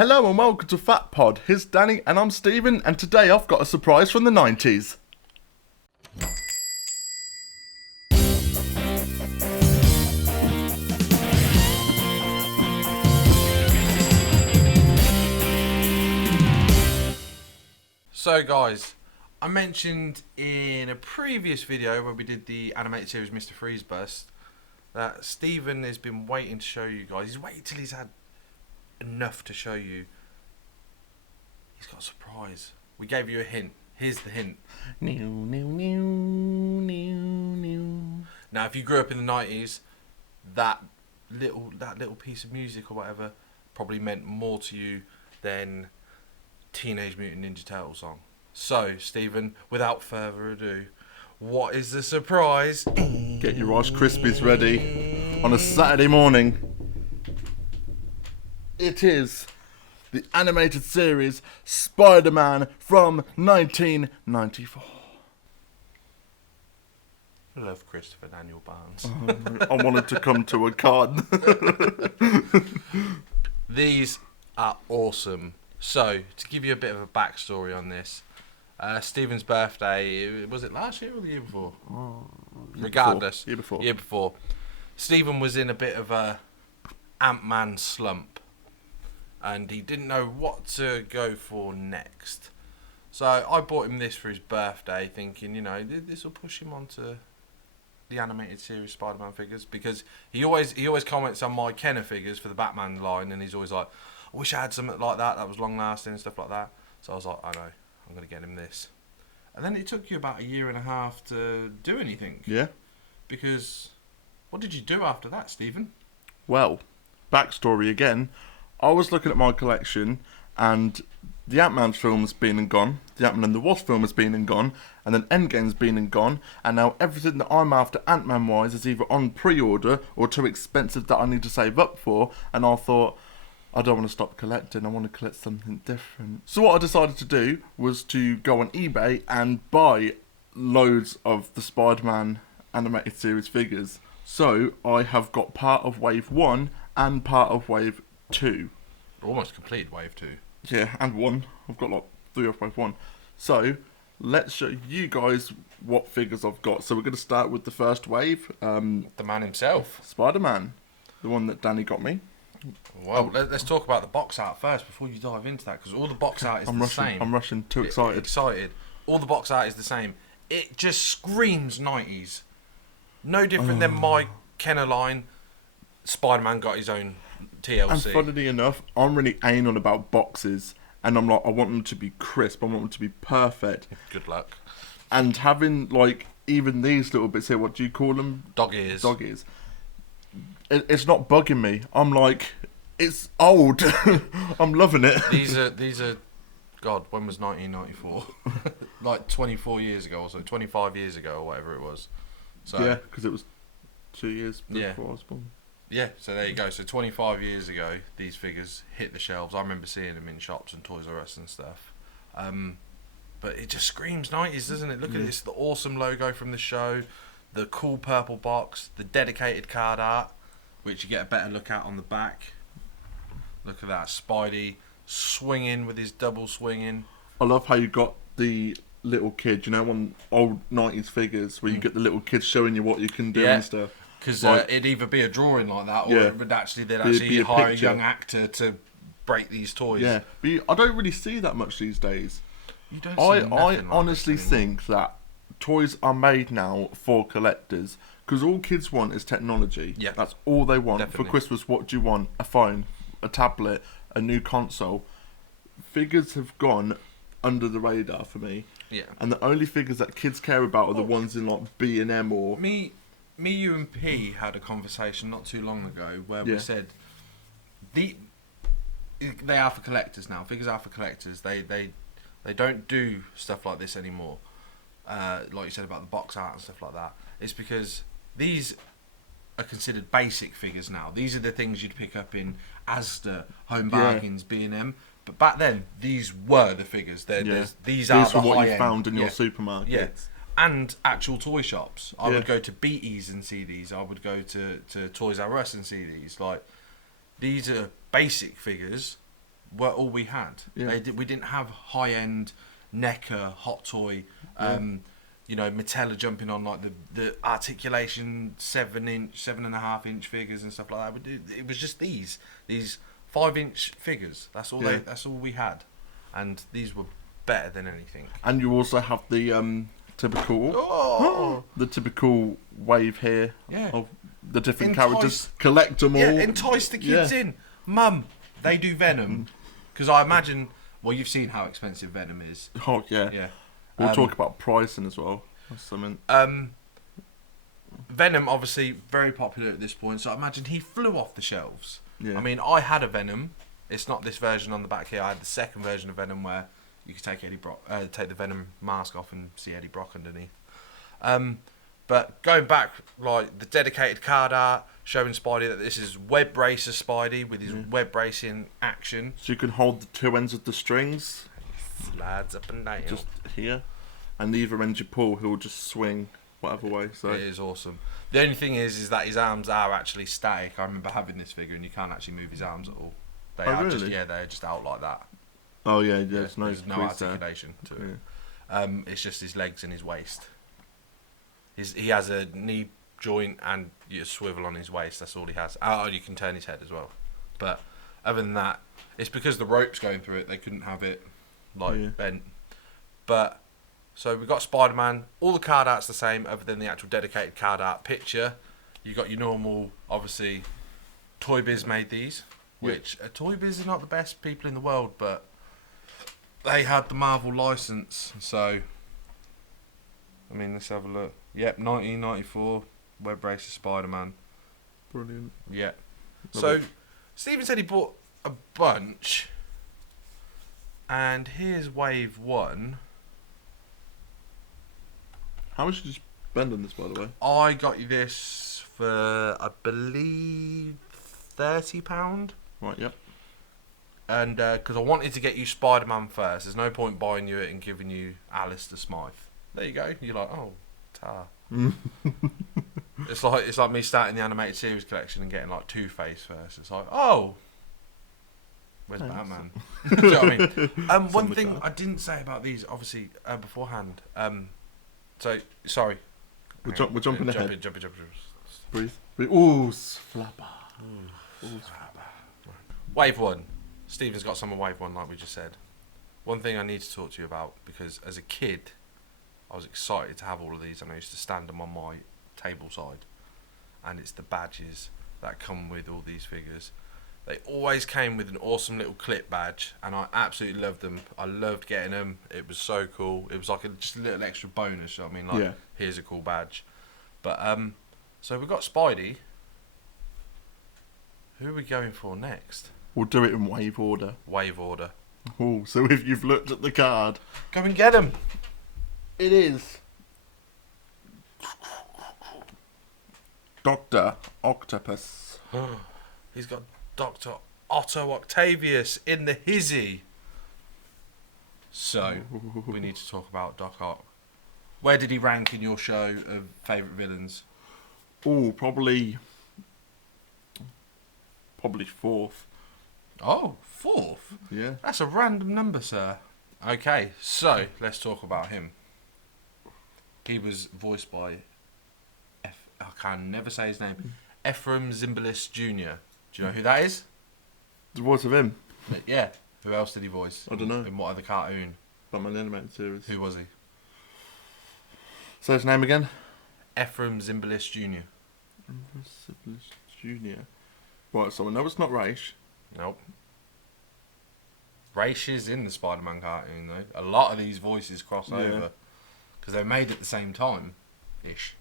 Hello and welcome to Fat Pod. Here's Danny and I'm Stephen, and today I've got a surprise from the 90's. So guys, I mentioned in a previous video where we did the animated series Mr. Freeze Burst that Stephen has been waiting to show you guys. He's waited till he's had enough to show you. He's got a surprise. We gave you a hint. Here's the hint. Now, if you grew up in the 90's, that little piece of music or whatever probably meant more to you than Teenage Mutant Ninja Turtle song. So, Stephen, without further ado, what is the surprise? Get your Rice Krispies ready on a Saturday morning. It is the animated series Spiderman from 1994. I love Christopher Daniel Barnes. I wanted to come to a card. These are awesome. So, to give you a bit of a backstory on this, Stephen's birthday, was it last year or the year before? Regardless. Year before. Year before. Stephen was in a bit of a Ant-Man slump, and he didn't know what to go for next. So I bought him this for his birthday, thinking, you know, this will push him onto the animated series Spider-Man figures, because he always comments on my Kenner figures for the Batman line, and he's always like, I wish I had something like that was long lasting and stuff like that. So I was like, I know, I'm going to get him this. And then it took you about a year and a half to do anything. Yeah. Because what did you do after that, Stephen? Well, backstory again. I was looking at my collection, and the Ant-Man film's been and gone, the Ant-Man and the Wasp film has been and gone, and then Endgame's been and gone, and now everything that I'm after Ant-Man wise is either on pre-order or too expensive that I need to save up for, and I thought, I don't want to stop collecting, I want to collect something different. So what I decided to do was to go on eBay and buy loads of the Spider-Man animated series figures. So I have got part of Wave 1 and part of Wave 2. Almost completed Wave 2. Yeah, and 1. I've got like 3 of Wave 1. So let's show you guys what figures I've got. So we're going to start with the first wave. The man himself. Spider-Man, the one that Danny got me. Well, let's talk about the box art first before you dive into that, because all the box art is the same. I'm rushing, too excited. All the box art is the same. It just screams 90's. No different than my Kenner line. Spider-Man got his own TLC. And funnily enough, I'm really anal about boxes, and I'm like, I want them to be crisp, I want them to be perfect. Good luck. And having like even these little bits here, what do you call them? Dog ears. Dog ears. It's not bugging me. I'm like, it's old. I'm loving it. These are, God, when was 1994? Like 24 years ago or so, 25 years ago or whatever it was. So yeah, because it was 2 years before I was born. Yeah, so there you go. So 25 years ago, these figures hit the shelves. I remember seeing them in shops and Toys R Us and stuff. But it just screams 90's, doesn't it? Look at this, the awesome logo from the show, the cool purple box, the dedicated card art, which you get a better look at on the back. Look at that, Spidey swinging with his double swinging. I love how you got the little kid, you know, on old 90's figures where you get the little kids showing you what you can do and stuff. Because like, it'd either be a drawing like that, or it would they'd actually a hire picture. a young actor to break these toys. Yeah, but I don't really see that much these days. You don't see I nothing like honestly this anymore. think that toys are made now for collectors, because all kids want is technology. Yeah, that's all they want. Definitely. For Christmas, what do you want? A phone, a tablet, a new console. Figures have gone under the radar for me. Yeah. And the only figures that kids care about are the ones in like B&M or... Me, you and P had a conversation not too long ago where we said they are for collectors now. Figures are for collectors. They don't do stuff like this anymore. Like you said about the box art and stuff like that. It's because these are considered basic figures now. These are the things you'd pick up in Asda, Home Bargains, B&M. But back then, these were the figures. These are the what high you end. found in your supermarket. Yeah. And actual toy shops. I would go to Beatties and see these. I would go to Toys R Us and see these. Like, these are basic figures were all we had. Yeah. We didn't have high-end NECA, Hot Toy, you know, Mattel jumping on like the articulation 7.5 inch figures and stuff like that. It was just these 5-inch figures. That's all that's all we had, and these were better than anything. And you also have the typical the typical wave here of the different characters. Collect them all. Yeah, entice the kids in. Mum, they do Venom, because I imagine. Well, you've seen how expensive Venom is. Oh yeah. Yeah. We'll talk about pricing as well. That's something. Venom, obviously, very popular at this point, so I imagine he flew off the shelves. Yeah. I mean, I had a Venom. It's not this version on the back here. I had the second version of Venom where you could take take the Venom mask off and see Eddie Brock underneath. But going back, like the dedicated card art showing Spidey that this is web racer Spidey with his web racing action. So you can hold the two ends of the strings. Slides up and down. Just here. And either end you pull, he'll just swing whatever way. So it is awesome. The only thing is that his arms are actually static. I remember having this figure and you can't actually move his arms at all. They are really? just they're just out like that. Oh yeah, there's no articulation to it. It's just his legs and his waist. He has a knee joint and a swivel on his waist. That's all he has. Oh, you can turn his head as well. But other than that, it's because the rope's going through it. They couldn't have it bent. But so we've got Spider-Man. All the card art's the same, other than the actual dedicated card art picture. You got your normal, obviously. Toy Biz made these, which Toy Biz are not the best people in the world, but they had the Marvel license, so I mean, let's have a look. Yep, 1994 Web Racer Spider-Man. Brilliant. Yeah. So Stephen said he bought a bunch, and here's Wave 1. How much did you spend on this, by the way? I got you this for, I believe, £30. Right. Yep. And because I wanted to get you Spider-Man first, there's no point buying you it and giving you Alistair Smythe. There you go. You're like, oh, tar. It's like me starting the animated series collection and getting like Two-Face first. It's like, oh, where's Batman? Do you know what I mean? One thing I didn't say about these, obviously, beforehand. So sorry. We're jumping ahead. Jumping. Breathe. Ooh, flapper. Wave 1. Stephen's got some of Wave 1, like we just said. One thing I need to talk to you about, because as a kid, I was excited to have all of these, and I used to stand them on my table side. And it's the badges that come with all these figures. They always came with an awesome little clip badge, and I absolutely loved them. I loved getting them. It was so cool. It was like just a little extra bonus. You know what I mean, like here's a cool badge. But so we've got Spidey. Who are we going for next? We'll do it in wave order. Wave order. Oh, so if you've looked at the card, go and get him. It is Dr. Octopus. He's got Dr. Otto Octavius in the hizzy. So, we need to talk about Doc Ock. Where did he rank in your show of favourite villains? Oh, probably fourth. Oh, fourth? Yeah. That's a random number, sir. Okay, so let's talk about him. He was voiced by I can never say his name. Ephraim Zimbalist Jr. Do you know who that is? The voice of him? Yeah. Who else did he voice? I don't know. In what other cartoon? Batman animated series. Who was he? Say his name again? Ephraim Zimbalist Jr. Zimbalist Jr. Right, so I know it's not Raish. Nope. Raish is in the Spider-Man cartoon, though. A lot of these voices cross over. Because they're made at the same time. Ish.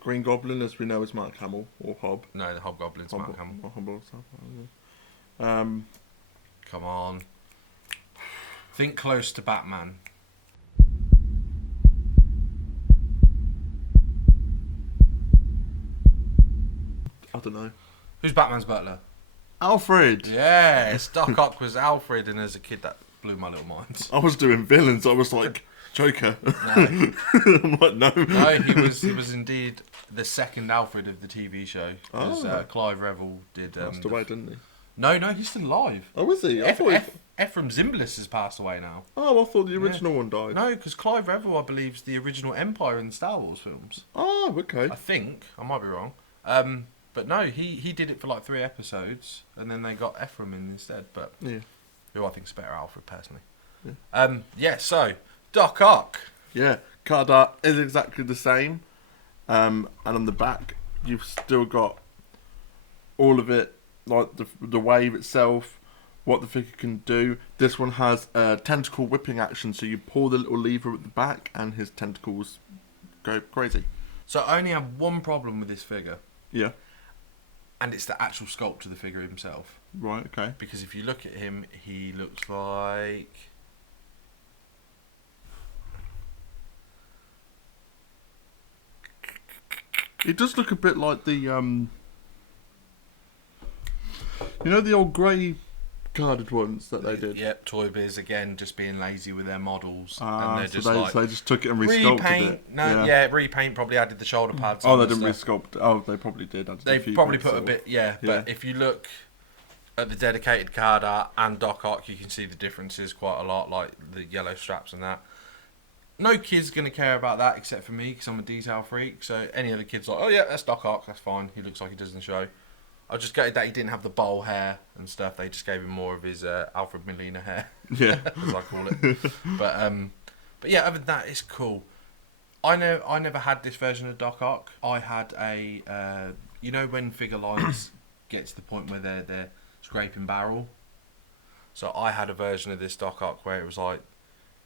Green Goblin, as we know, is Mark Hamill, or Hob. No, the Hobgoblin's Mark Hamill. Come on. Think close to Batman. I don't know. Who's Batman's butler? Alfred! Yes, Doc Ock was Alfred, and as a kid that blew my little mind. I was doing villains, I was like, Joker. No. I'm like, no. No, he was indeed the second Alfred of the TV show. Because Clive Revel did... Passed away, didn't he? No, he's still alive. Oh, is he? Ephraim Zimbalist has passed away now. Oh, I thought the original one died. No, because Clive Revill, I believe, is the original Empire in the Star Wars films. Oh, okay. I think. I might be wrong. But no, he did it for like 3 episodes, and then they got Ephraim in instead. But Yeah. who I think is better, Alfred, personally. Yeah. So Doc Ock. Yeah, card art is exactly the same. And on the back, you've still got all of it, like the wave itself, what the figure can do. This one has a tentacle whipping action, so you pull the little lever at the back, and his tentacles go crazy. So I only have one problem with this figure, Yeah. and it's the actual sculpt of the figure himself. Right. Okay. Because if you look at him, he looks like... It does look a bit like the you know, the old grey carded ones that they did. Yep, Toy Biz again, just being lazy with their models, Ah, and they're so just they just took it and resculpted repaint. it. No, yeah, repaint. Probably added the shoulder pads. Oh, on they and didn't stuff. resculpt. Oh, they probably did. They probably put a bit, Yeah. But if you look at the dedicated card art and Doc Ock, you can see the differences quite a lot, like the yellow straps and that. No kid's going to care about that except for me, because I'm a detail freak. So any other kid's like, oh yeah, that's Doc Ock, that's fine. He looks like he does in the show. I just gutted that he didn't have the bowl hair and stuff. They just gave him more of his Alfred Molina hair, Yeah. as I call it. But yeah, other than that, it's cool. I never had this version of Doc Ock. I had a, you know, when figure lines get to the point where they're scraping barrel. So I had a version of this Doc Ock where it was like,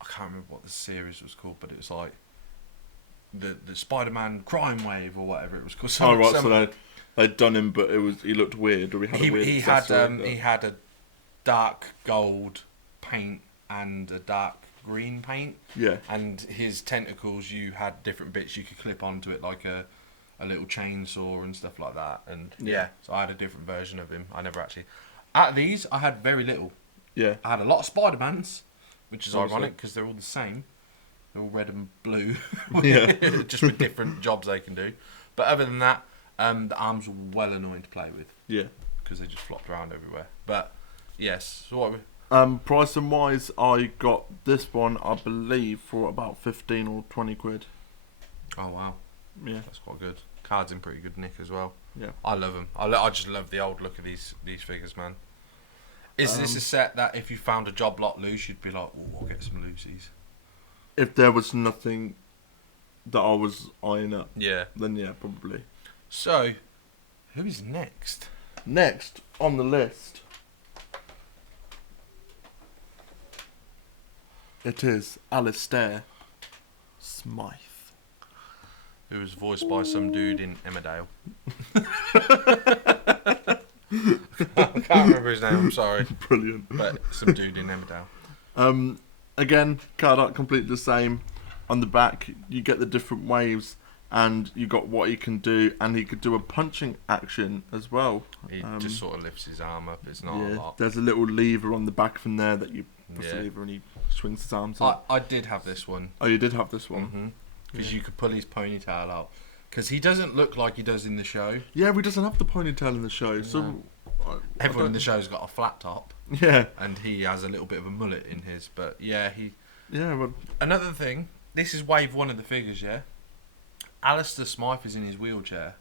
I can't remember what the series was called, but it was like the Spiderman crime wave or whatever it was called. Oh right, so they'd done him, but he looked weird, or he had a weird. He had a dark gold paint and a dark green paint. Yeah. And his tentacles, you had different bits you could clip onto it, like a little chainsaw and stuff like that. And yeah, so I had a different version of him. I never actually. Out of these, I had very little. Yeah. I had a lot of Spider-Mans, which is Obviously. ironic because they're all the same. They're all red and blue. Yeah. Just with different jobs they can do. But other than that, the arms were well annoying to play with. Yeah. Because they just flopped around everywhere. But yes, so what? Price and wise, I got this one, I believe, for about 15 or 20 quid. Oh wow, Yeah. that's quite good. Cards in pretty good nick as well. Yeah. I love them. I just love the old look of these figures, man. Is this a set that if you found a job lot loose, you'd be like, oh, I'll get some loosies? If there was nothing that I was eyeing up, Yeah. then yeah, probably. So, who is next? Next on the list, it is Alistair Smythe. Who was voiced by some dude in Emmerdale. I can't remember his name, I'm sorry. Brilliant. But some dude in Emmerdale. Again, card art completely the same. On the back, you get the different waves, and you got what he can do, and he could do a punching action as well. He just sort of lifts his arm up. It's not a lot. There's a little lever on the back from there that you push the Yeah. lever and he swings his arms up. I did have this one. Oh, you did have this one? Because you could pull his ponytail out. Because he doesn't look like he does in the show. Yeah, we doesn't have the ponytail in the show, so... Everyone in the show's got a flat top. Yeah. And he has a little bit of a mullet in his. But yeah, Yeah, well... Another thing, this is wave one of the figures, yeah? Alistair Smythe is in his wheelchair.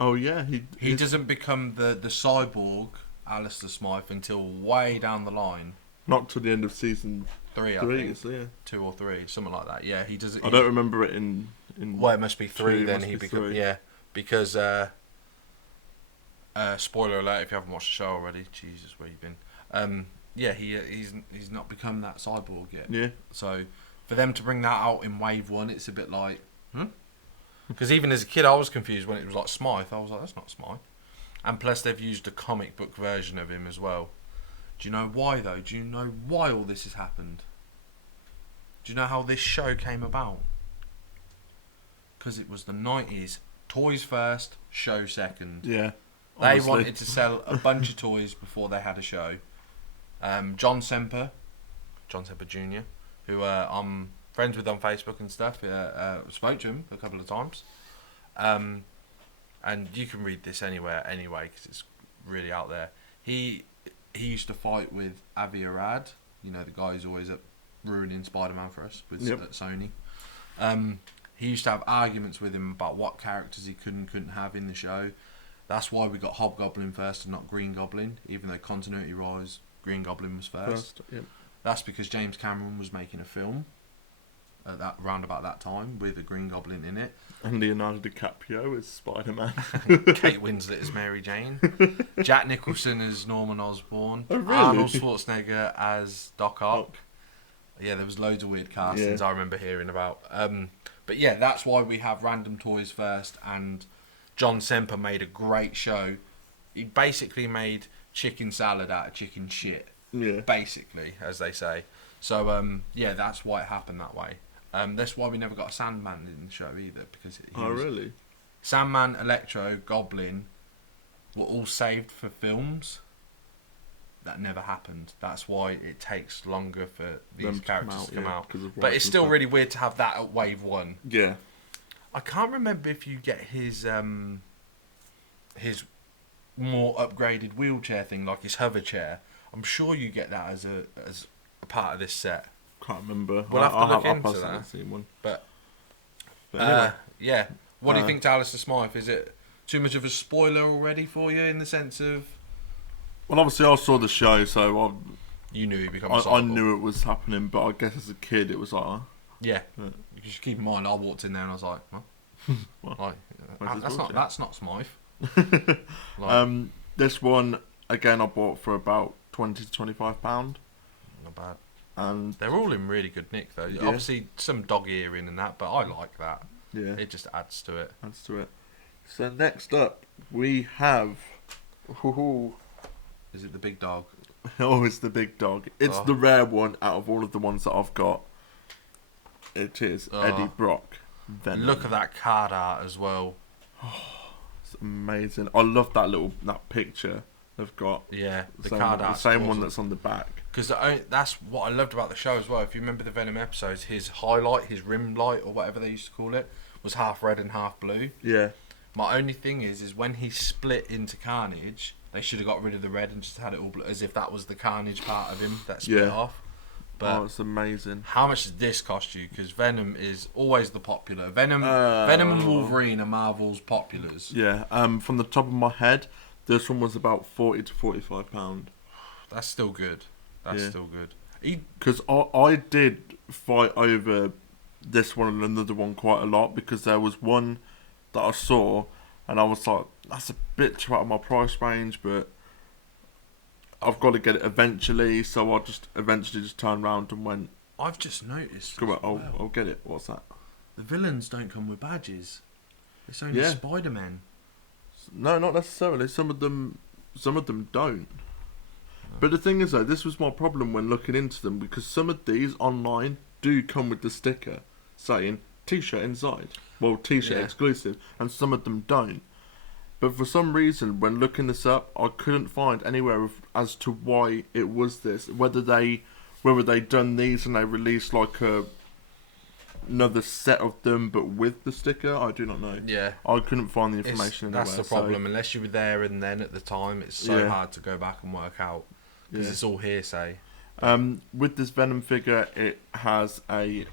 Oh, yeah, He doesn't become the cyborg Alistair Smythe until way down the line. Not to the end of season 3, I 3, think. so yeah. 2 or 3, something like that. Yeah, he doesn't. I don't remember it in Well, it must be 3 2, then. must He be becomes 3. yeah, because spoiler alert if you haven't watched the show already. Jesus, where you been? Yeah, he's not become that cyborg yet. Yeah. So for them to bring that out in wave 1, it's a bit like, Because even as a kid, I was confused when it was like Smythe. I was like, that's not Smythe. And plus, they've used a comic book version of him as well. Do you know why though? Do you know why all this has happened? Do you know how this show came about? Because it was the 90's. Toys first, show second. Yeah. They Honestly. wanted to sell a bunch of toys before they had a show. John Semper Jr., who I'm friends with on Facebook and stuff, spoke to him a couple of times. And you can read this anywhere anyway, because it's really out there. He he used to fight with Avi Arad, you know, the guy who's always up ruining Spider-Man for us with at Sony. He used to have arguments with him about what characters he could and couldn't have in the show. That's why we got Hobgoblin first and not Green Goblin, even though continuity-wise, Green Goblin was first. That's because James Cameron was making a film at that round about that time with a Green Goblin in it. And Leonardo DiCaprio as Spider-Man. Kate Winslet as Mary Jane. Jack Nicholson as Norman Osborn. Oh, really? Arnold Schwarzenegger as Doc Ock. Yeah, there was loads of weird castings I remember hearing about. But yeah, that's why we have Random Toys first, and John Semper made a great show. He basically made chicken salad out of chicken shit. Yeah. Basically, as they say. So, yeah, that's why it happened that way. That's why we never got a Sandman in the show either, because really? Sandman, Electro, Goblin were all saved for films. That never happened. That's why it takes longer for these characters to come out. But it's still really weird to have that at Wave 1. Yeah. I can't remember if you get his more upgraded wheelchair thing, like his hover chair. I'm sure you get that as a part of this set. Can't remember. We'll have to look into that. that. Seen one. But anyway. yeah. What do you think to Alistair Smythe? Is it too much of a spoiler already for you in the sense of... Well, obviously I saw the show, so you knew he'd become I knew it was happening, but I guess as a kid it was like... Yeah. You should keep in mind, I walked in there and I was like, huh? That's not Smythe. This one, again, I bought for about £20 to £25. Not bad. And they're all in really good nick, though. Yeah. Obviously, some dog earring and that, but I like that. Yeah. It just adds to it. So next up, we have... Is it the big dog? Oh, it's the big dog. It's the rare one out of all of the ones that I've got. It is Eddie Brock. Venom. Look at that card art as well. It's amazing. I love that picture they've got. Yeah, the card art. The same one that's on the back. Because that's what I loved about the show as well. If you remember the Venom episodes, his highlight, his rim light, or whatever they used to call it, was half red and half blue. Yeah. My only thing is when he split into Carnage, they should have got rid of the red and just had it all blue, as if that was the Carnage part of him that split off. But it's amazing. How much does this cost you? Because Venom is always the popular. Venom and Wolverine are Marvel's populars. Yeah. From the top of my head, this one was about £40 to £45. That's still good. Still good. Because I did fight over this one and another one quite a lot, because there was one that I saw and I was like, that's a bit too out of my price range, but I've got to get it eventually. So I just eventually turned around and went, I've just noticed. Go on, I'll get it. What's that? The villains don't come with badges. It's only Spider-Man. No, not necessarily. Some of them don't. But the thing is, though, this was my problem when looking into them, because some of these online do come with the sticker saying T-shirt inside. Well, T-shirt exclusive, and some of them don't. But for some reason, when looking this up, I couldn't find anywhere as to why it was this. Whether they done these and they released like another set of them, but with the sticker, I do not know. Yeah, I couldn't find the information anywhere. That's the problem. Unless you were there and then at the time, it's so hard to go back and work out. Because it's all hearsay. With this Venom figure, it has I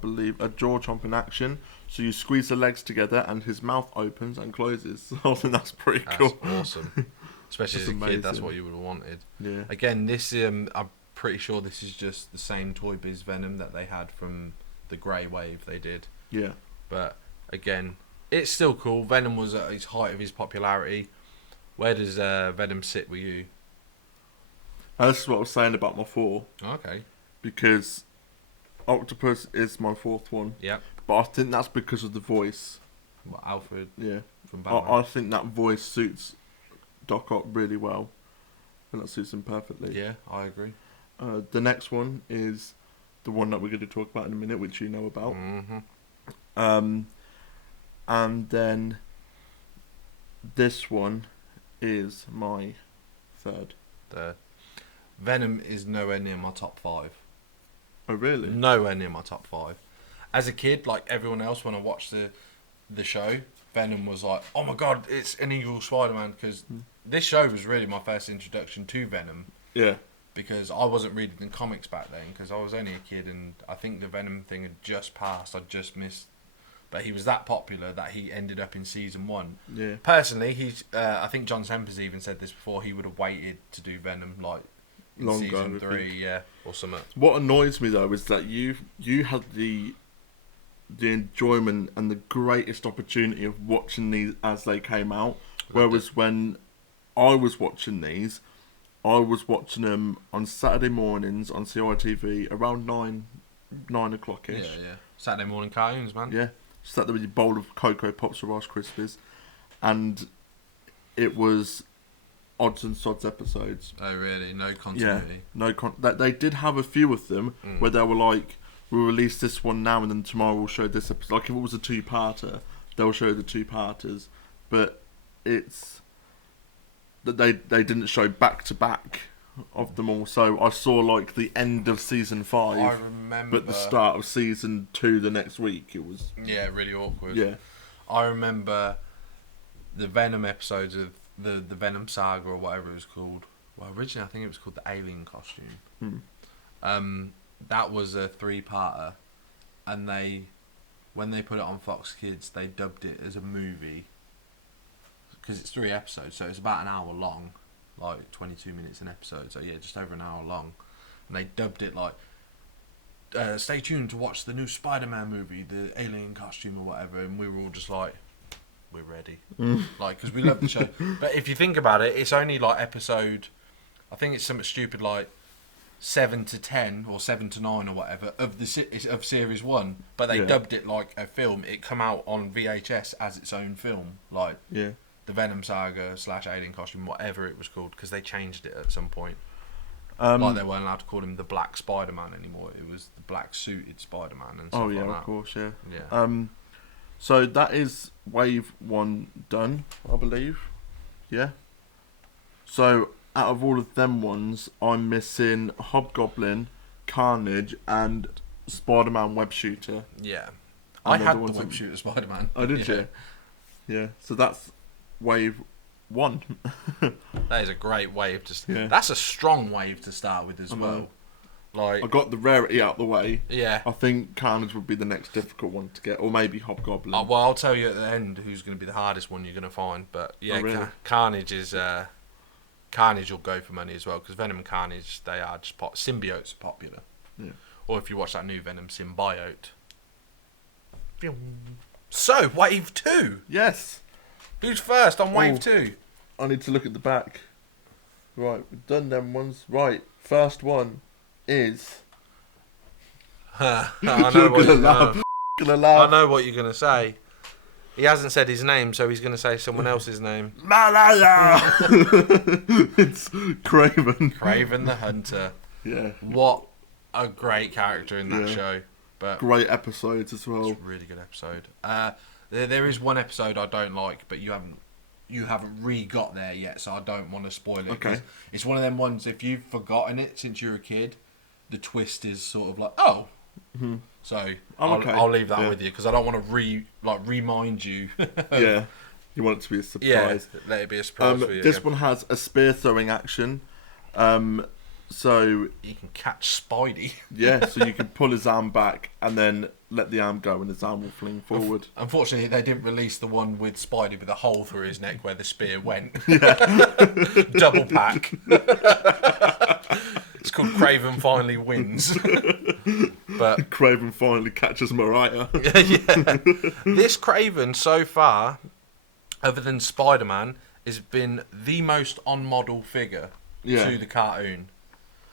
believe, a jaw chomping action. So you squeeze the legs together and his mouth opens and closes. I think that's pretty cool. That's awesome. Especially as a kid, that's what you would have wanted. Yeah. Again, this I'm pretty sure this is just the same Toy Biz Venom that they had from the Grey Wave they did. Yeah. But again, it's still cool. Venom was at his height of his popularity. Where does Venom sit with you? That's what I was saying about my 4. Okay. Because Octopus is my 4th one. Yep. But I think that's because of the voice. What, Alfred? Yeah. From Batman? I think that voice suits Doc Ock really well. And that suits him perfectly. Yeah, I agree. The next one is the one that we're going to talk about in a minute, which you know about. Mm-hmm. And then this one is my 3rd. Venom is nowhere near my top 5. Oh, really? Nowhere near my top 5. As a kid, like everyone else, when I watched the show, Venom was like, oh my god, it's an evil Spider-Man, because this show was really my first introduction to Venom. Yeah. Because I wasn't reading the comics back then, because I was only a kid, and I think the Venom thing had just passed. I just missed, but he was that popular that he ended up in season 1. Yeah. Personally, I think John Semper's even said this before. He would have waited to do Venom like in Longer, season 3, or something. What annoys me though is that you had the enjoyment and the greatest opportunity of watching these as they came out, whereas when I was watching these, I was watching them on Saturday mornings on CITV around 9 o'clock ish. Yeah. Saturday morning cartoons, man. Yeah, sat there with your bowl of Cocoa Pops or Rice Krispies, and it was odds and sods episodes. Oh really? No continuity. Yeah, they did have a few of them where they were like, we'll release this one now and then tomorrow we'll show this episode. Like if it was a 2-parter, they'll show the 2-parters, but it's that they didn't show back to back of them all. So I saw like the end of season 5, I remember, but the start of season 2 the next week. It was really awkward. Yeah, I remember the Venom episodes of the Venom saga or whatever it was called. Well, originally I think it was called the Alien Costume. That was a 3-parter, and when they put it on Fox Kids, they dubbed it as a movie because it's 3 episodes, so it's about an hour long, like 22 minutes an episode. So yeah, just over an hour long, and they dubbed it like, "Stay tuned to watch the new Spiderman movie, the Alien Costume or whatever," and we were all just like, "We're ready," like because we love the show. But if you think about it, it's only like episode, I think it's something stupid like 7 to 10 or 7 to 9 or whatever of series 1, but they dubbed it like a film. It come out on VHS as its own film, like the Venom saga / Alien Costume, whatever it was called, because they changed it at some point. Like they weren't allowed to call him the Black Spider-Man anymore. It was the black suited Spider-Man and stuff like that. of course, yeah. Yeah. So that is wave 1 done, I believe. Yeah. So out of all of them ones, I'm missing Hobgoblin, Carnage, and Spider-Man Web Shooter. Yeah. And I had the the ones Web Shooter Spider-Man. Oh, did you? Yeah. So that's wave 1. That is a great wave to. Yeah. That's a strong wave to start with as well. Like I got the rarity out the way. Yeah. I think Carnage would be the next difficult one to get, or maybe Hobgoblin. Well, I'll tell you at the end who's going to be the hardest one you're going to find. But yeah, really? Carnage is. Carnage will go for money as well, because Venom and Carnage, they are just symbiotes are popular. Yeah. Or if you watch that new Venom Symbiote. So wave 2. Yes. Who's first on wave 2? I need to look at the back. Right, we've done them ones. Right, first one is. I know what you're gonna laugh. I know what you're gonna say. He hasn't said his name, so he's gonna say someone else's name. Malaya. It's Craven. Craven the Hunter. Yeah. What a great character in that show. But great episodes as well. It's a really good episode. There is one episode I don't like, but you haven't re-got there yet, so I don't want to spoil it. Okay. It's one of them ones, if you've forgotten it since you were a kid, the twist is sort of like, oh. Mm-hmm. So I'll leave that with you, because I don't want to remind you. Yeah. You want it to be a surprise. Yeah, let it be a surprise for you. This one has a spear throwing action. So you can catch Spidey. Yeah, so you can pull his arm back and then let the arm go and his arm will fling forward. Unfortunately, they didn't release the one with Spidey with a hole through his neck where the spear went. Double pack. It's called Craven Finally Wins. But Craven finally catches Mariah. Yeah. This Craven so far, other than Spider-Man, has been the most on-model figure to the cartoon.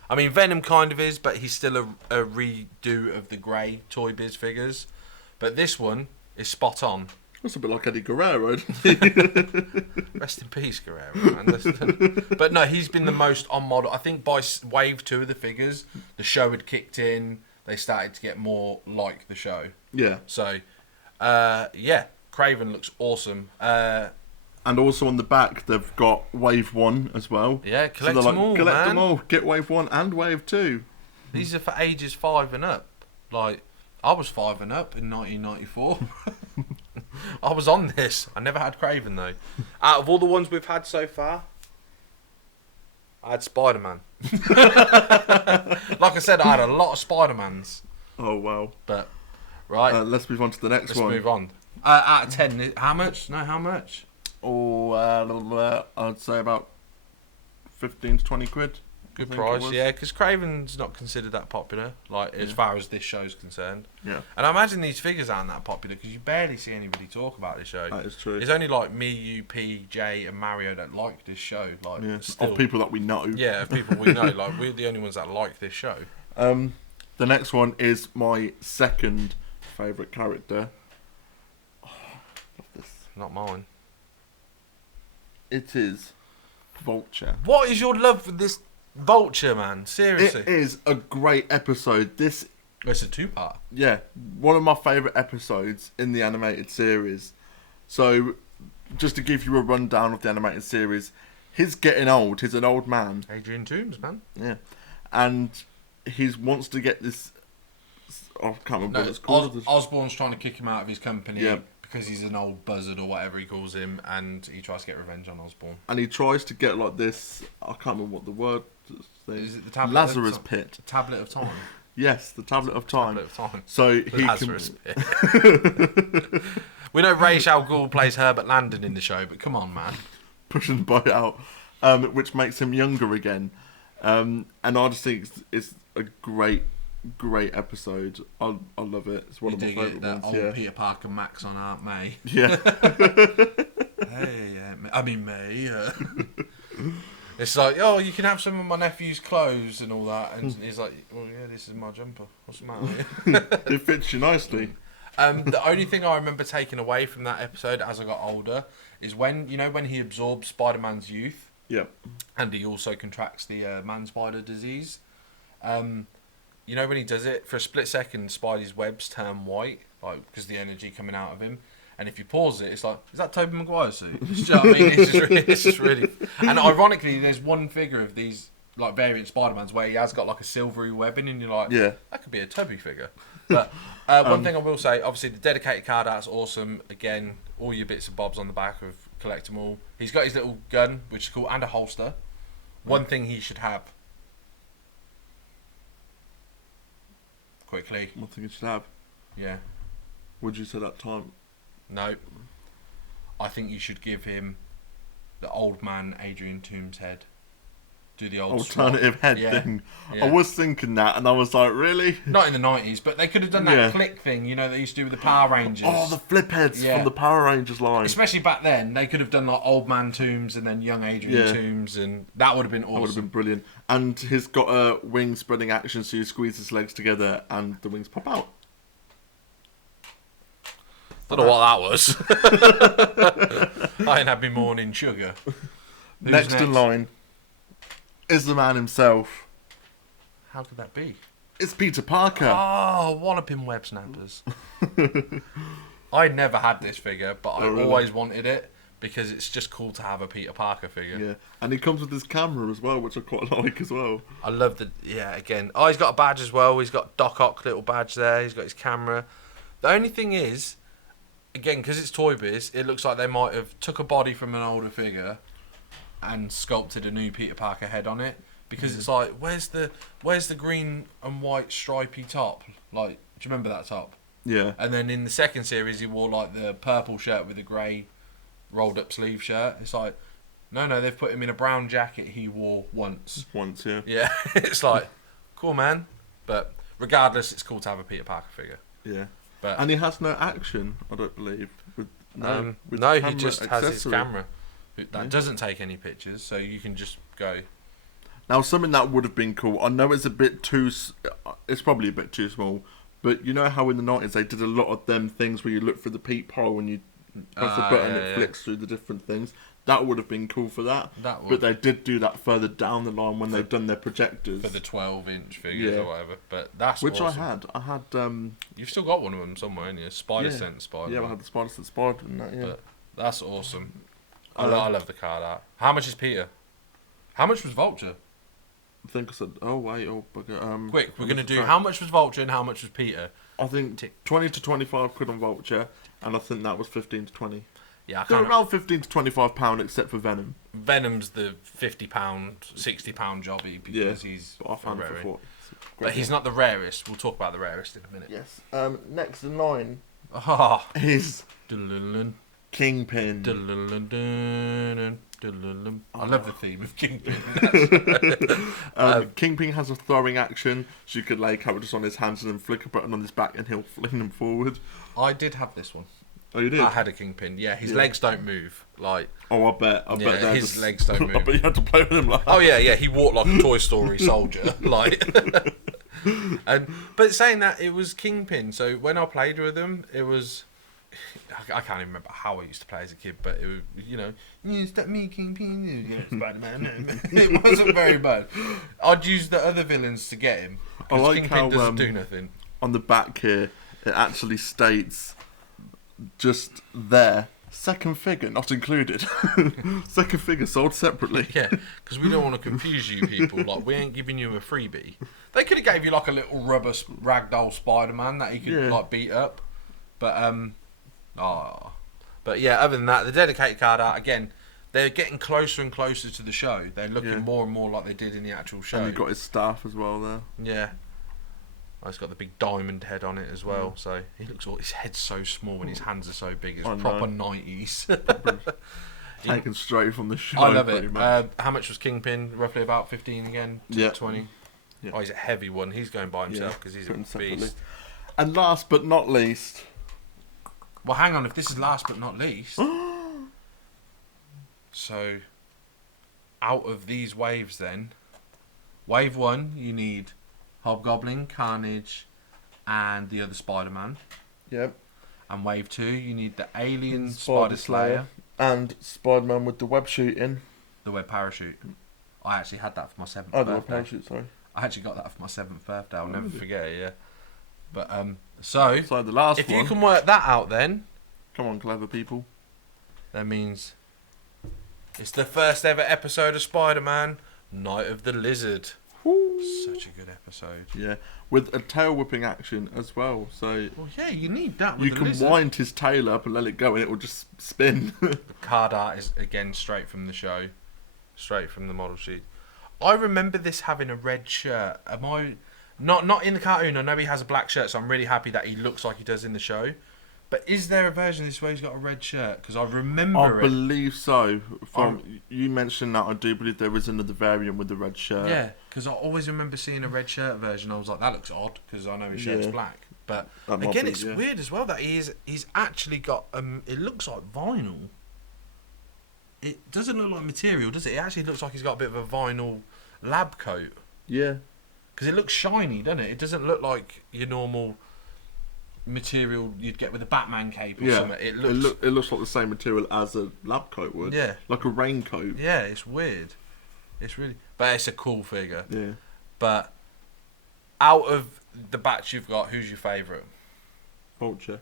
I mean, Venom kind of is, but he's still a redo of the grey Toy Biz figures. But this one is spot on. That's a bit like Eddie Guerrero. Rest in peace, Guerrero. Man. But no, he's been the most on model. I think by wave 2 of the figures, the show had kicked in. They started to get more like the show. Yeah. So, Craven looks awesome. And also on the back, they've got Wave 1 as well. Yeah, collect them all, collect them all. Get Wave 1 and Wave 2. These are for ages 5 and up. Like, I was 5 and up in 1994. I was on this. I never had Craven, though. Out of all the ones we've had so far, I had Spiderman. Like I said, I had a lot of Spidermans. Oh wow! But right, let's move on to the next let's one. move on. Out of 10, how much? No, how much? Oh, I'd say about 15 to 20 quid. Good price, yeah, because Craven's not considered that popular, like as far as this show's concerned. Yeah. And I imagine these figures aren't that popular because you barely see anybody talk about this show. That is true. It's only like me, you, P, J, and Mario that like this show. Like, still, of people that we know. Yeah, of people we know. Like, we're the only ones that like this show. The next one is my second favourite character. Oh, love this. Not mine. It is Vulture. What is your love for this Vulture, man? Seriously. It is a great episode. It's a 2-part. Yeah, one of my favourite episodes in the animated series. So, just to give you a rundown of the animated series, he's getting old. He's an old man. Adrian Toomes, man. Yeah. And he wants to get this... I can't remember what it's called. Osborn's trying to kick him out of his company. Yeah. Because he's an old buzzard or whatever he calls him, and he tries to get revenge on Osborn. And he tries to get like this... I can't remember what the word is. It the tablet Lazarus Pit. Tablet of Time. Yes, the Tablet of Time. Tablet of Time. So the he Lazarus can... Pit. We know Ra's al Ghul plays Herbert Landon in the show, but come on, man. Pushing the boy out, which makes him younger again. And I just think it's a great episode. I love it. It's one of my favourite ones. Old Peter Parker Max on Aunt May. Yeah. Hey, May. It's like, oh, you can have some of my nephew's clothes and all that, and he's like, well, yeah, this is my jumper. What's the matter with you? It fits you nicely. The only thing I remember taking away from that episode as I got older is when he absorbs Spider-Man's youth. Yep. And he also contracts the man-spider disease. When he does it, for a split second, Spidey's webs turn white, like because the energy coming out of him. And if you pause it, it's like, is that Tobey Maguire's suit? Do you know what I mean? It's just really... And ironically, there's one figure of these like variant Spider-Mans where he has got like a silvery webbing, and you're like, yeah, that could be a Tobey figure. But one thing I will say, obviously the dedicated card art's awesome. Again, all your bits and bobs on the back of collect them all. He's got his little gun, which is cool, and a holster. One thing he should have. Quickly. One thing he should have. Yeah. Would you say that time? No. I think you should give him the old man Adrian Toomes head. Do the old alternative head thing. Yeah. I was thinking that, and I was like, really? Not in the 90s, but they could have done that click thing, they used to do with the Power Rangers. Oh, the flip heads from the Power Rangers line. Especially back then, they could have done like old man Toomes and then young Adrian Toomes, and that would have been awesome. That would have been brilliant. And he's got a wing spreading action, so you squeeze his legs together, and the wings pop out. Don't know what that was. I ain't had me morning sugar. Next in line is the man himself. How could that be? It's Peter Parker. Oh, walloping web snappers. I never had this figure, but I always wanted it because it's just cool to have a Peter Parker figure. Yeah, and he comes with his camera as well, which I quite like as well. I love again. Oh, he's got a badge as well. He's got Doc Ock little badge there. He's got his camera. The only thing is, again, because it's Toy Biz, it looks like they might have took a body from an older figure and sculpted a new Peter Parker head on it, because it's like, where's the green and white stripy top? Like, do you remember that top? Yeah. And then in the second series, he wore like the purple shirt with the grey rolled up sleeve shirt. It's like, no, they've put him in a brown jacket he wore once. Once, yeah. Yeah, it's like, cool, man. But regardless, it's cool to have a Peter Parker figure. Yeah. But and he has no action, I don't believe. With he just has his camera. That doesn't take any pictures, so you can just go. Now, something that would have been cool, I know it's a bit too... It's probably a bit too small, but you know how in the 90s they did a lot of them things where you look for the peephole and you press the button and it flicks through the different things? That would have been cool for that. But they did do that further down the line when they've done their projectors. For the 12-inch figures or whatever. But that's Which awesome. I had... You've still got one of them somewhere, haven't you? Spider-Sense Spider. Yeah, I had the Spider-Sense Spider and that, But that's awesome. I love the card art. How much is Peter? How much was Vulture? I think I said, bugger. Quick, we're going to do how much was Vulture and how much was Peter? I think 20 to 25 quid on Vulture, and I think that was 15 to 20. Yeah, They're around 15 to £25 except for Venom. Venom's the £50, £60 jobby because he's but I found it for rare. 40. But he's not the rarest. We'll talk about the rarest in a minute. Yes. Next in line Ah. is Dun-dun-dun, Kingpin. dun-dun-dun, dun-dun-dun. I love the theme of Kingpin. Kingpin has a throwing action, so you could lay characters on his hands and then flick a button on his back and he'll fling them forward. I did have this one. Oh, you did? I had a Kingpin. Yeah, his legs don't move. Like, oh, I bet his legs don't move. I bet you had to play with him like that. Oh yeah, he walked like a Toy Story soldier, like. But saying that, it was Kingpin. So when I played with him, it was. I can't even remember how I used to play as a kid, but it was, stop me, Kingpin, Spiderman. It wasn't very bad. I'd use the other villains to get him. I like Kingpin how doesn't do nothing. on the back here it actually states just there. Second figure not included. Second figure sold separately. Yeah, because we don't want to confuse you people. Like, we ain't giving you a freebie. They could have gave you like a little rubber ragdoll Spider-Man that he could like beat up. But but yeah, other than that, the dedicated card art, again, they're getting closer and closer to the show. They're looking more and more like they did in the actual show. And you've got his staff as well there. Yeah. Oh, he's got the big diamond head on it as well. So he looks his head's so small and his hands are so big. It's proper 90's. Taken straight from the show. I love it. How much was Kingpin? Roughly about 15 again? 20? Yeah. Oh, he's a heavy one. He's going by himself because he's a beast. And last but not least... Well, hang on. If this is last but not least... So, out of these waves then... Wave 1, you need Hobgoblin, Carnage, and the other Spider-Man. Yep. And wave 2, you need the Alien Spider Slayer. And Spider-Man with the web shooting. The web parachute. I actually had that for my 7th birthday. birthday. The web parachute, sorry. I actually got that for my 7th birthday. I'll never forget it, yeah. But, so the last if one, you can work that out then... Come on, clever people. That means it's the first ever episode of Spider-Man, Night of the Lizard. Ooh. Such a good episode. Yeah, with a tail whipping action as well. So yeah, you need that with you can wind his tail up and let it go and it will just spin. The card art is, again, straight from the show. Straight from the model sheet. I remember this having a red shirt. Am I... Not in the cartoon. I know he has a black shirt, so I'm really happy that he looks like he does in the show. But is there a version of this where he's got a red shirt? Because I remember I believe so. You mentioned that, I do believe there is another variant with the red shirt. Yeah, because I always remember seeing a red shirt version. I was like, that looks odd, because I know his shirt's black. But again, it's weird as well that he's actually got... it looks like vinyl. It doesn't look like material, does it? It actually looks like he's got a bit of a vinyl lab coat. Yeah. Because it looks shiny, doesn't it? It doesn't look like your normal material you'd get with a Batman cape or something. It looks like the same material as a lab coat would. Yeah. Like a raincoat. Yeah, it's weird. It's really... But it's a cool figure. Yeah. But out of the batch you've got, who's your favourite? Vulture.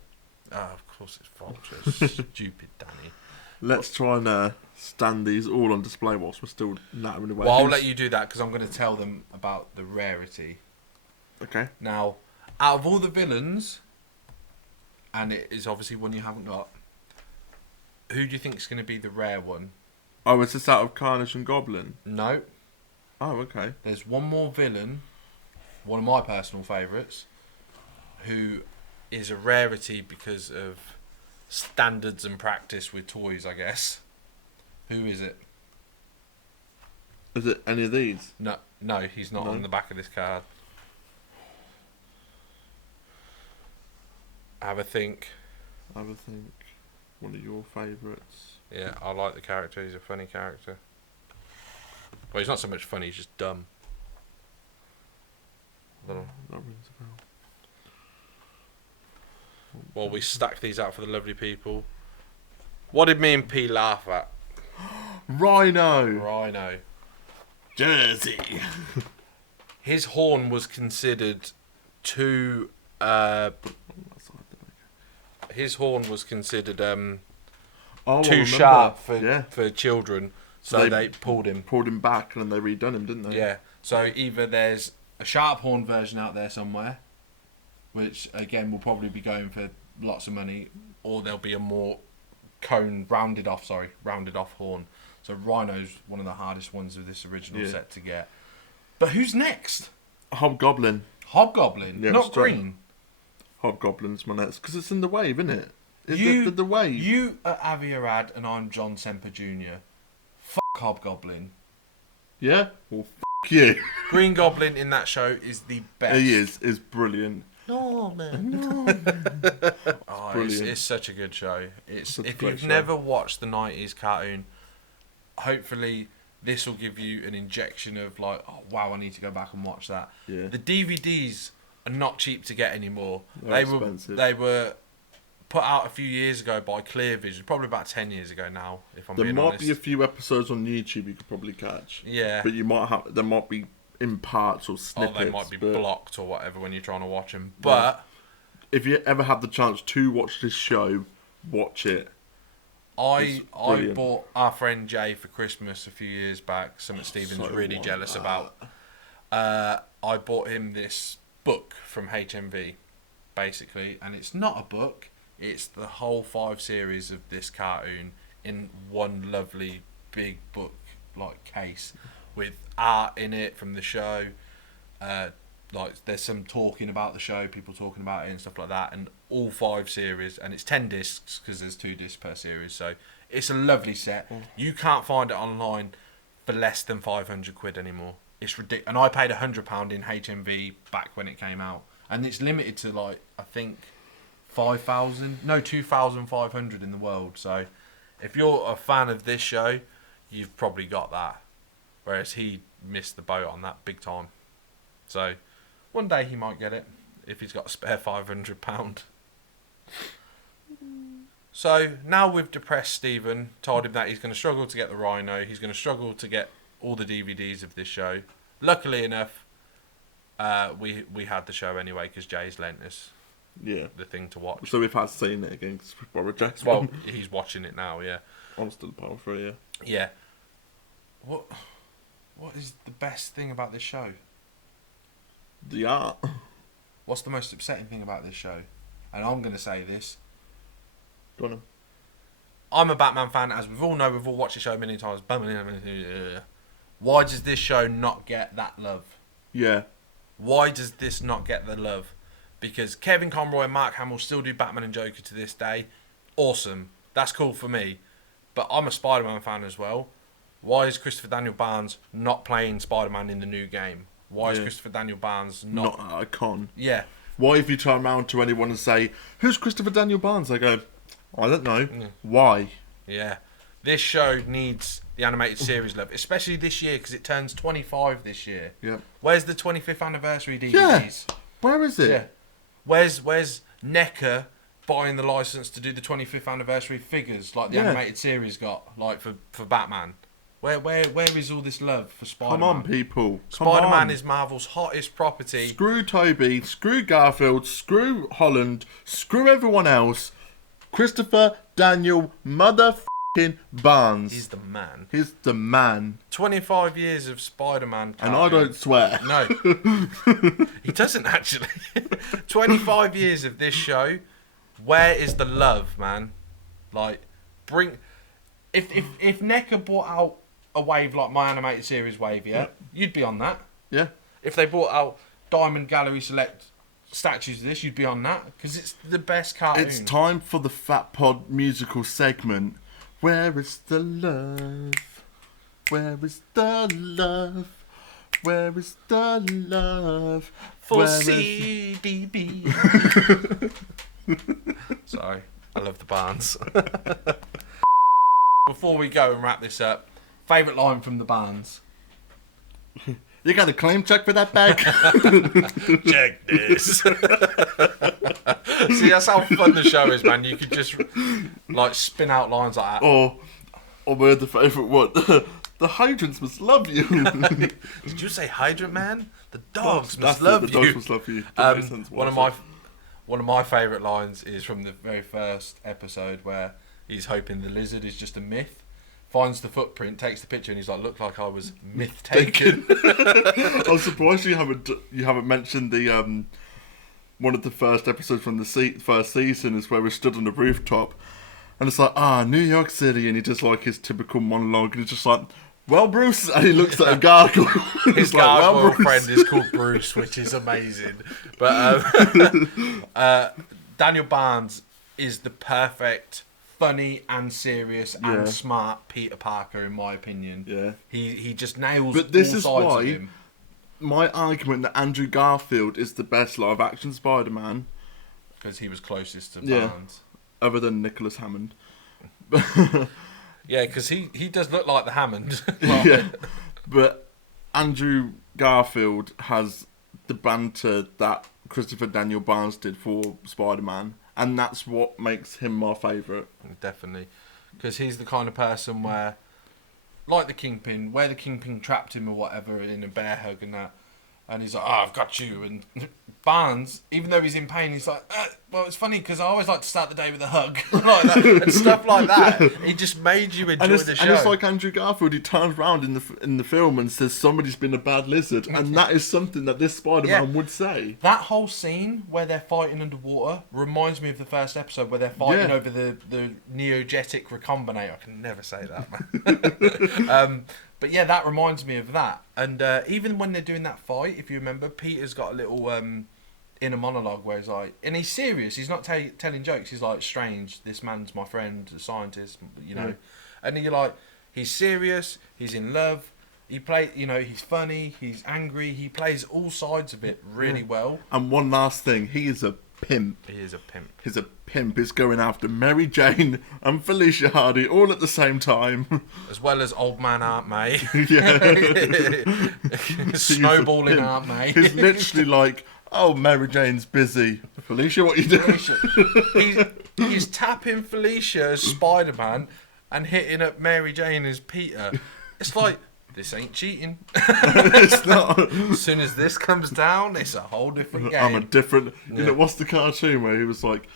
Oh, of course it's Vulture. Stupid Danny. Let's try and stand these all on display whilst we're still nattering away. Well, I'll let you do that because I'm going to tell them about the rarity. Okay. Now, out of all the villains, and it is obviously one you haven't got, who do you think is going to be the rare one? Oh, is this out of Carnage and Goblin? No. Oh, okay. There's one more villain, one of my personal favourites, who is a rarity because of standards and practice with toys, I guess. Who is it? Is it any of these? No, he's not on the back of this card. Have a think. One of your favourites. Yeah, I like the character. He's a funny character. Well, he's not so much funny, he's just dumb. I don't know. That rings a bell. Well, we stack these out for the lovely people. What did me and P laugh at? Rhino. Jersey. His horn was considered too... his horn was considered too sharp for children, so they pulled him. Pulled him back and then they redone him, didn't they? Yeah. So either there's a sharp horn version out there somewhere, which again will probably be going for lots of money, or there'll be a more rounded off horn. So Rhino's one of the hardest ones of this original set to get. But who's next? Hobgoblin. Hobgoblin, Yeah, not straight. Green. Hobgoblin's my next, because it's in the wave, isn't it? The wave. You are Avi Arad and I'm John Semper Jr. Fuck Hobgoblin. Yeah? Well, f*** you. Green Goblin in that show is the best. He is brilliant. Norman. Brilliant. It's such a good show. If great you've show. never watched the 90s cartoon, hopefully this will give you an injection of like, oh wow, I need to go back and watch that. Yeah. The DVDs are not cheap to get anymore. They're expensive. They were put out a few years ago by Clearvision, probably about 10 years ago now, if I'm being honest. There might be a few episodes on YouTube you could probably catch. Yeah. But there might be in parts or snippets. They might be blocked or whatever when you're trying to watch them. But if you ever have the chance to watch this show, watch it. I brilliant. bought our friend Jay for Christmas a few years back, something Stephen's really jealous about. I bought him this book from HMV, basically, and it's not a book, it's the whole 5 series of this cartoon in one lovely big book like case with art in it from the show. Like there's some talking about the show, people talking about it and stuff like that, and all 5 series, and it's 10 discs because there's 2 discs per series, so it's a lovely set. You can't find it online for less than 500 quid anymore. It's ridiculous. And I paid £100 in HMV back when it came out, and it's limited to like I think 2,500 in the world. So if you're a fan of this show, you've probably got that, whereas he missed the boat on that big time. So one day he might get it if he's got a spare £500. So now we've depressed Stephen, told him that he's going to struggle to get the Rhino, he's going to struggle to get all the DVDs of this show. Luckily enough, we had the show anyway because Jay's lent us the thing to watch. So we've had seen it again because we borrowed Jack's Well, one. he's watching it now, yeah. I'm still part 3, yeah. Yeah. What is the best thing about this show? The art. What's the most upsetting thing about this show? And I'm going to say this. Go on. I'm a Batman fan, as we all know, we've all watched the show many times. Why does this show not get that love? Yeah. Why does this not get the love? Because Kevin Conroy and Mark Hamill still do Batman and Joker to this day. Awesome. That's cool for me. But I'm a Spider-Man fan as well. Why is Christopher Daniel Barnes not playing Spider-Man in the new game? Why is Christopher Daniel Barnes not an icon? Yeah. Why, if you turn around to anyone and say, "Who's Christopher Daniel Barnes?" They go, "I don't know." Why? Yeah. This show needs the animated series love, especially this year because it turns 25 this year. Yeah. Where's the 25th anniversary DVDs? Yeah. Where is it? Yeah. Where's NECA buying the license to do the 25th anniversary figures like the animated series got, like for Batman? Where is all this love for Spider-Man? Come on, people. Spider-Man is Marvel's hottest property. Screw Toby, screw Garfield, screw Holland, screw everyone else. Christopher Daniel motherfucking Barnes. He's the man. He's the man. 25 years of Spider-Man. And I don't swear. No. He doesn't actually. 25 years of this show. Where is the love, man? Like, bring... If NECA brought out a wave like my animated series wave, you'd be on that. Yeah. If they brought out Diamond Gallery Select statues of this, you'd be on that because it's the best cartoon. It's time for the Fat Pod musical segment. Where is the love? Where is the love? Where is the love? For CDB. Sorry, I love the Barnes. Before we go and wrap this up, favourite line from the Barnes? You got a claim check for that bag? Check this. See, that's how fun the show is, man. You could just like spin out lines like that. Or we're the favourite one. The hydrants must love you. Did you say hydrant, man? The dogs must love you. The dogs must love you. One of my favourite lines is from the very first episode where he's hoping the lizard is just a myth. Finds the footprint, takes the picture, and he's like, "Looked like I was myth taken." I'm surprised you haven't mentioned the one of the first episodes from the first season is where we stood on the rooftop, And it's like, New York City, and he does like his typical monologue, and he's just like, well, Bruce, and he looks at a gargoyle. His gargoyle friend is called Bruce, which is amazing. But Daniel Barnes is the perfect, funny and serious and smart Peter Parker, in my opinion. Yeah. He just nails But this all is sides why of him. my argument that Andrew Garfield is the best live-action Spider-Man, Because he was closest to Yeah. Barnes. other than Nicholas Hammond. Yeah, because he does look like the Hammond. Yeah. But Andrew Garfield has the banter that Christopher Daniel Barnes did for Spider-Man, and that's what makes him my favourite. Definitely. Because he's the kind of person where, like the Kingpin, where the Kingpin trapped him or whatever in a bear hug and that, and he's like, I've got you. And Barnes, even though he's in pain, he's like, well, it's funny because I always like to start the day with a hug. Like that, and stuff like that. He just made you enjoy the show. And it's like Andrew Garfield, he turns around in the film and says, somebody's been a bad lizard. And that is something that this Spider-Man would say. That whole scene where they're fighting underwater reminds me of the first episode where they're fighting over the Neogetic Recombinator. I can never say that, man. But yeah, that reminds me of that. And even when they're doing that fight, if you remember, Peter's got a little inner monologue where he's like, and he's serious. He's not telling jokes. He's like, strange, this man's my friend, a scientist, you know. And then you're like, he's serious, he's in love, he's funny, he's angry, he plays all sides of it really well. And one last thing, he is a pimp. He is a pimp. He's a pimp. He's going after Mary Jane and Felicia Hardy all at the same time. As well as old man Aunt May. Yeah. Snowballing Aunt May. He's literally like, oh, Mary Jane's busy. Felicia, what are you doing? He's tapping Felicia as Spider-Man and hitting up Mary Jane as Peter. It's like, this ain't cheating. It's not. As soon as this comes down, it's a whole different game. I'm a different... You know, what's the cartoon where he was like,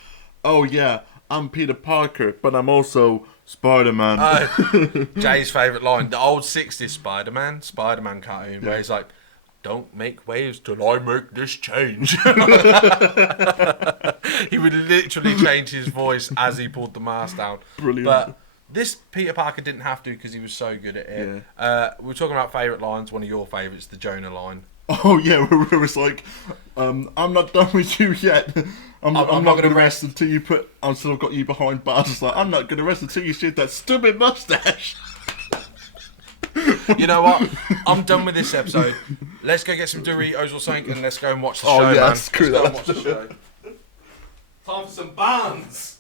oh, yeah, I'm Peter Parker, but I'm also Spider-Man. Jay's favourite line, the old 60s Spider-Man cartoon, where he's like, don't make waves till I make this change. He would literally change his voice as he pulled the mask down. Brilliant. But this Peter Parker didn't have to because he was so good at it. Yeah. We were talking about favourite lines. One of your favourites, the Jonah line. Oh, yeah, where it's like, I'm not done with you yet. I'm not going to rest until you until I've got you behind bars. It's like, I'm not going to rest until you shave that stupid mustache. You know what? I'm done with this episode. Let's go get some Doritos or something and let's go and watch the show, Oh, yeah, man. screw Let's go that. and watch the show. Time for some Barnes.